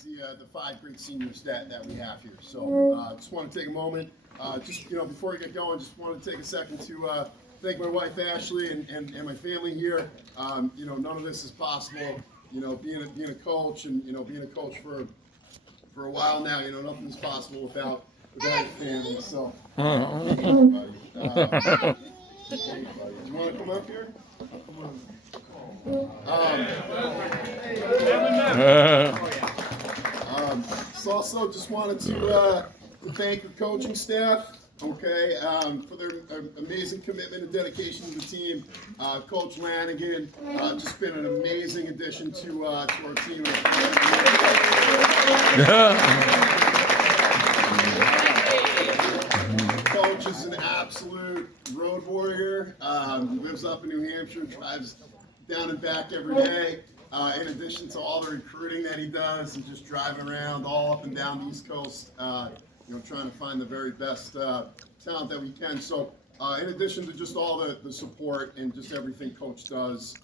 the 5 great seniors that we have here. So just want to take a moment, before we get going, just want to take a second to thank my wife Ashley and my family here. None of this is possible. Being a coach and being a coach for a while now. Nothing is possible without your family. So, hey, buddy. Do you want to come up here? So also just wanted to thank the coaching staff, okay, for their amazing commitment and dedication to the team. Coach Lanigan, just been an amazing addition to our team. Coach is an absolute road warrior. He lives up in New Hampshire, drives down and back every day. In addition to all the recruiting that he does and just driving around all up and down the East Coast, trying to find the very best talent that we can. So in addition to just all the support and just everything Coach does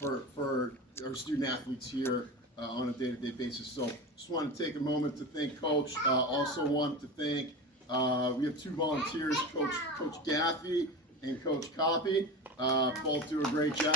for our student athletes here on a day-to-day basis. So just want to take a moment to thank Coach. Also want to thank, we have 2 volunteers, Coach Gaffey and Coach Coppy. Both do a great job.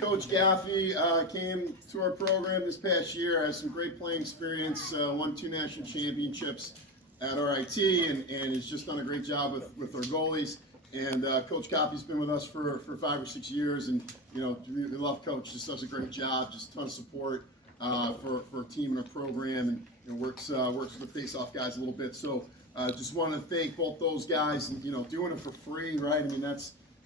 Coach Gaffey came to our program this past year, has some great playing experience, won 2 national championships at RIT, and has just done a great job with our goalies. And Coach Coppy's been with us for 5 or 6 years, and we love Coach. Just does a great job, just a ton of support for our team and our program, and works with the face-off guys a little bit. So just want to thank both those guys, and doing it for free, right? I mean,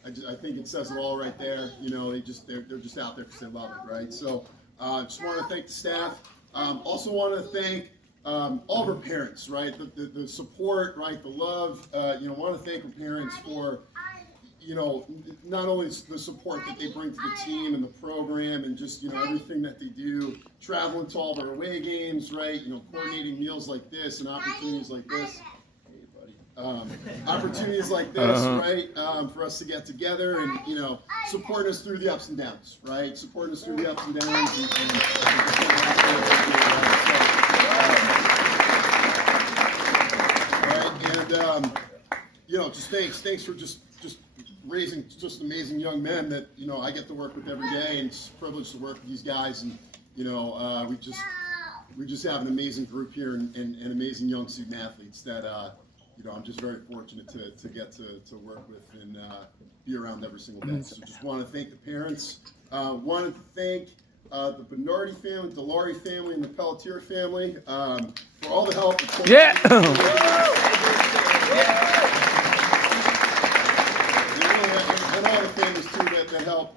I think it says it all right there. They're just out there because they love it, right? So just want to thank the staff. Also want to thank all of our parents, right? The support, right? The love. Want to thank our parents for not only the support that they bring to the team and the program, and just everything that they do, traveling to all of our away games, right? Coordinating meals like this and opportunities like this. Opportunities like this, right, for us to get together and, supporting us through the ups and downs, right? Supporting us through the ups and downs. Just thanks for just raising just amazing young men that, I get to work with every day, and it's a privilege to work with these guys. And, we just have an amazing group here and amazing young student athletes that, I'm just very fortunate to get to work with and be around every single day. So just want to thank the parents. Wanted to thank the Bernardi family, the Laurie family, and the Pelletier family for all the help. And all the families too that help.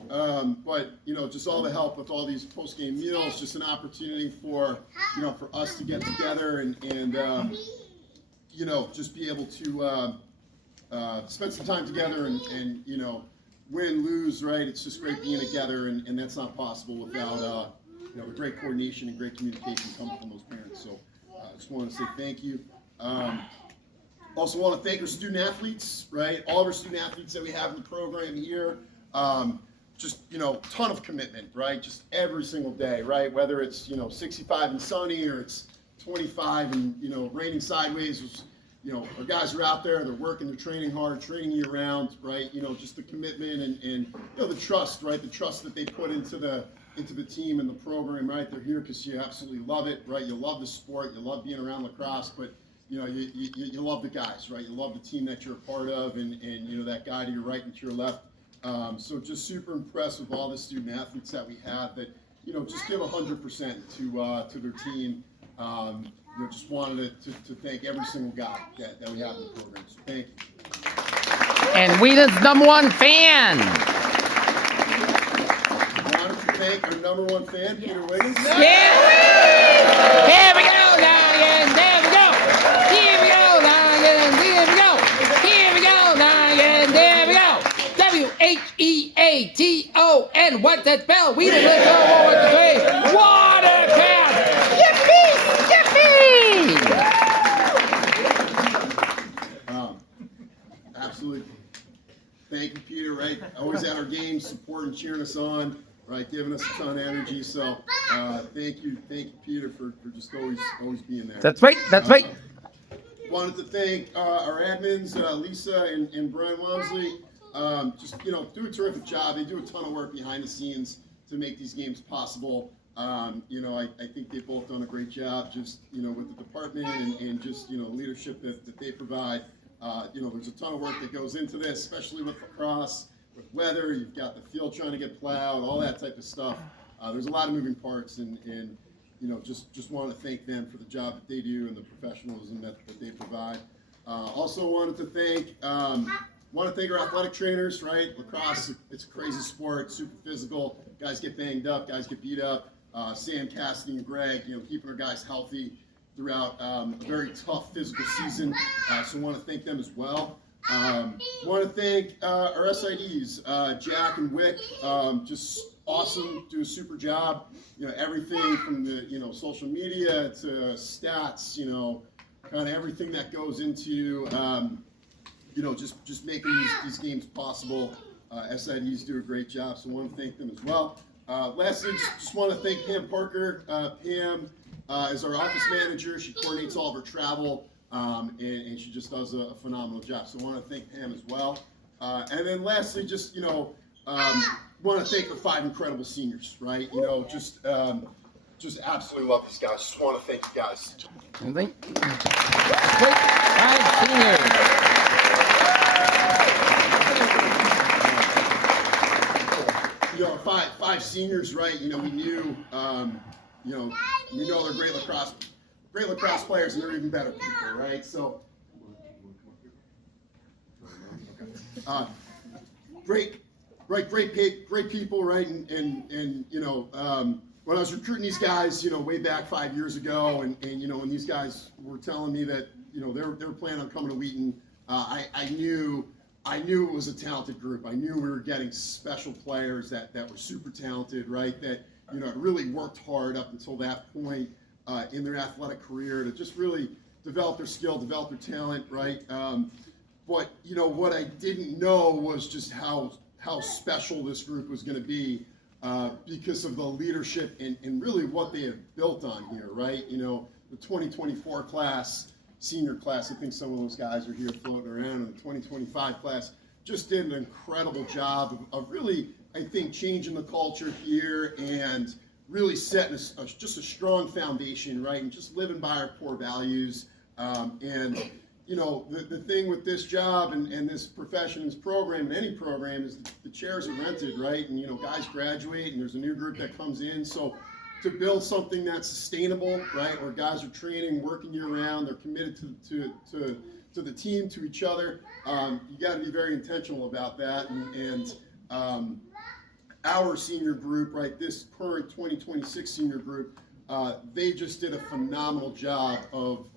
But just all the help with all these post-game meals. Just an opportunity for for us to get together and just be able to spend some time together and win, lose, right? It's just great being together, and that's not possible without, the great coordination and great communication coming from those parents. So I just want to say thank you. Also want to thank our student athletes, right? All of our student athletes that we have in the program here. Just, ton of commitment, right? Just every single day, right? Whether it's, 65 and sunny or it's 25 and, raining sideways. Our guys are out there, they're working, they're training hard, training year round, right? Just the commitment and the trust, right? The trust that they put into the team and the program, right? They're here because you absolutely love it, right? You love the sport, you love being around lacrosse, but you love the guys, right? You love the team that you're a part of, and that guy to your right and to your left. So just super impressed with all the student athletes that we have that just give 100% to their team. Just wanted to thank every single guy that we have in the program. So thank you. And Wheaton's #1 fan. I wanted to thank our #1 fan, Peter Wiggins. Yeah! Here we go, Lions! There we go! Here we go, Lions! Here we go! Here we go, Lions! There we go! WHEATON. What's that spell? Wheaton, let's go over the face. Watercraft! Yippee! Absolutely. thank you, Peter, right? Always at our games, supporting, cheering us on, right? Giving us a ton of energy. So thank you, Peter, for just always being there. That's right. That's right. Wanted to thank our admins, Lisa and Brian Wamsley. Just, do a terrific job. They do a ton of work behind the scenes to make these games possible. I think they've both done a great job just, with the department and just, leadership that they provide. There's a ton of work that goes into this, especially with lacrosse, with weather. You've got the field trying to get plowed, all that type of stuff. There's a lot of moving parts, and just want to thank them for the job that they do and the professionalism that they provide. Also wanted to thank our athletic trainers, right? Lacrosse, it's a crazy sport, super physical. Guys get banged up, guys get beat up. Sam, Cassidy, and Greg, keeping our guys healthy throughout a very tough physical season. So want to thank them as well. Want to thank our SIDs, Jack and Wick, just awesome, do a super job. Everything from the social media to stats, kind of everything that goes into just making these games possible. SIDs do a great job, so I want to thank them as well. Lastly, just want to thank Pam Parker. Pam is our office manager. She coordinates all of our travel, and she just does a phenomenal job. So I want to thank Pam as well. And then lastly, just want to thank the 5 incredible seniors, right? Just absolutely love these guys. Just want to thank you guys. Great. 5 seniors. Five seniors, right? We knew, we know they're great lacrosse players, and they're even better people, right? So, great people, right? And when I was recruiting these guys, way back 5 years ago, and when these guys were telling me that, they were planning on coming to Wheaton, I knew it was a talented group. I knew we were getting special players that were super talented, right? That, really worked hard up until that point in their athletic career to just really develop their skill, develop their talent, right? But, what I didn't know was just how special this group was going to be because of the leadership and really what they have built on here, right? The 2024 class, senior class, I think some of those guys are here floating around, and the 2025 class just did an incredible job of really, I think, changing the culture here and really setting just a strong foundation, right, and just living by our core values. The thing with this job and this profession, this program, and any program is the chairs are rented, right, and guys graduate and there's a new group that comes in. So to build something that's sustainable, right, where guys are training, working year-round, they're committed to the team, to each other, you got to be very intentional about that. And our senior group, right, this current 2026 senior group, they just did a phenomenal job of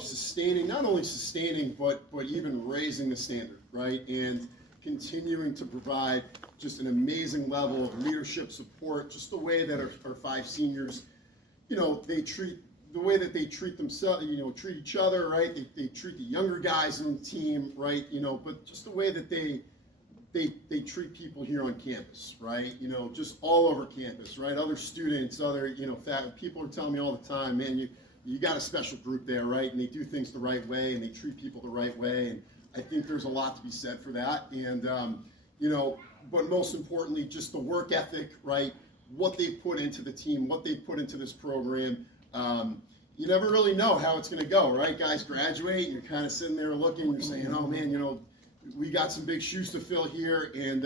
sustaining, not only sustaining, but even raising the standard, right, and continuing to provide just an amazing level of leadership support, just the way that our 5 seniors, they treat themselves, treat each other, right? They treat the younger guys in the team, right? But just the way that they treat people here on campus, right? Just all over campus, right? Other students, other, people are telling me all the time, man, you got a special group there, right? And they do things the right way, and they treat people the right way. And I think there's a lot to be said for that. And, but most importantly, just the work ethic, right? What they've put into the team, what they've put into this program. You never really know how it's going to go, right? Guys graduate, and you're kind of sitting there looking, you're saying, oh man, we got some big shoes to fill here. And,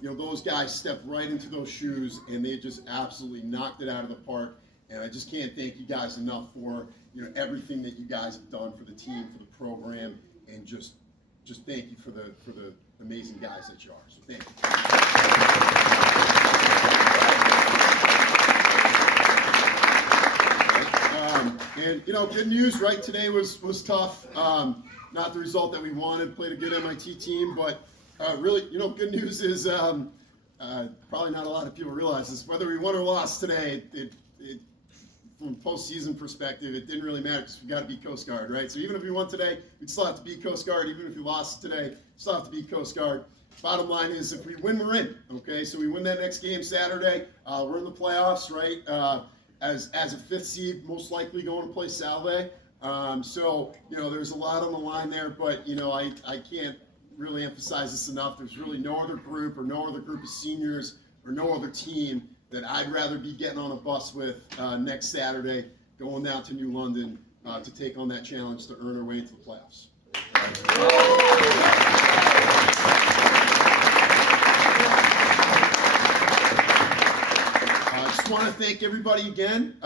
those guys stepped right into those shoes, and they just absolutely knocked it out of the park. And I just can't thank you guys enough for, everything that you guys have done for the team, for the program, and just thank you for the amazing guys that you are. So thank you. And good news, right? Today was tough. Not the result that we wanted. Played a good MIT team, but really, good news is probably not a lot of people realize this. Whether we won or lost today, it from a postseason perspective, it didn't really matter because we got to beat Coast Guard, right? So even if we won today, we'd still have to beat Coast Guard. Even if we lost today, still have to beat Coast Guard. bottom line is, if we win, we're in. Okay, so we win that next game Saturday. We're in the playoffs, right? As a 5th seed, most likely going to play Salve. So there's a lot on the line there, but I can't really emphasize this enough. There's really no other group or no other group of seniors or no other team that I'd rather be getting on a bus with next Saturday, going down to New London to take on that challenge to earn our way into the playoffs. I just want to thank everybody again.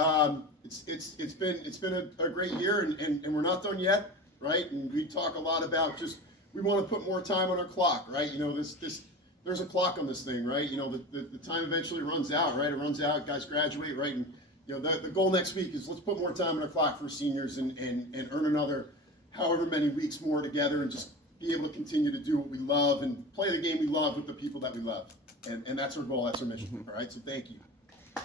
It's been a great year, and we're not done yet, right? And we talk a lot about we want to put more time on our clock, right? There's a clock on this thing, right? The time eventually runs out, right? It runs out, guys graduate, right? And the goal next week is let's put more time on our clock for seniors and earn another however many weeks more together and just be able to continue to do what we love and play the game we love with the people that we love. And that's our goal, that's our mission, all right? So thank you. All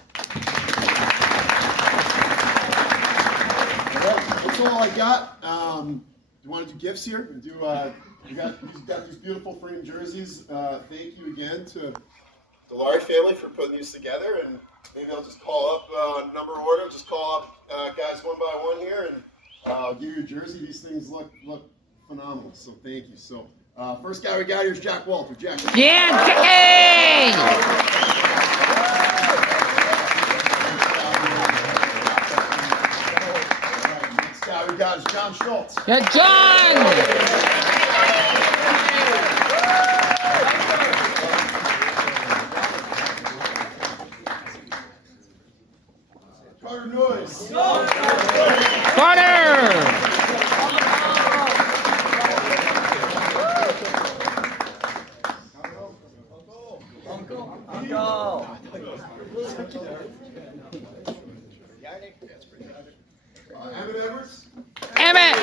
right, that's all I got. Do you want to do gifts here? You got these beautiful framed jerseys. Thank you again to the Laurie family for putting these together. And maybe I'll just call up number order. Just call up guys one by one here, and I'll give you a jersey. These things look phenomenal. So thank you. So first guy we got here is Jack Walter. Jack. Yeah, Jackie! Next guy we got is John Schultz. Yeah, John! Carter Noyes. Carter! Emmett Edwards. Emmett!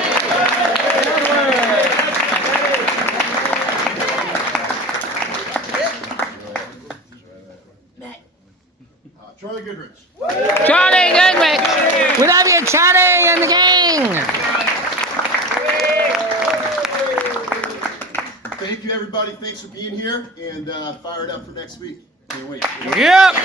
Charlie Goodrich. Charlie Goodrich! We love you, Charlie, and the gang! Thank you, everybody. Thanks for being here, and fired up for next week. Can't wait. Yep!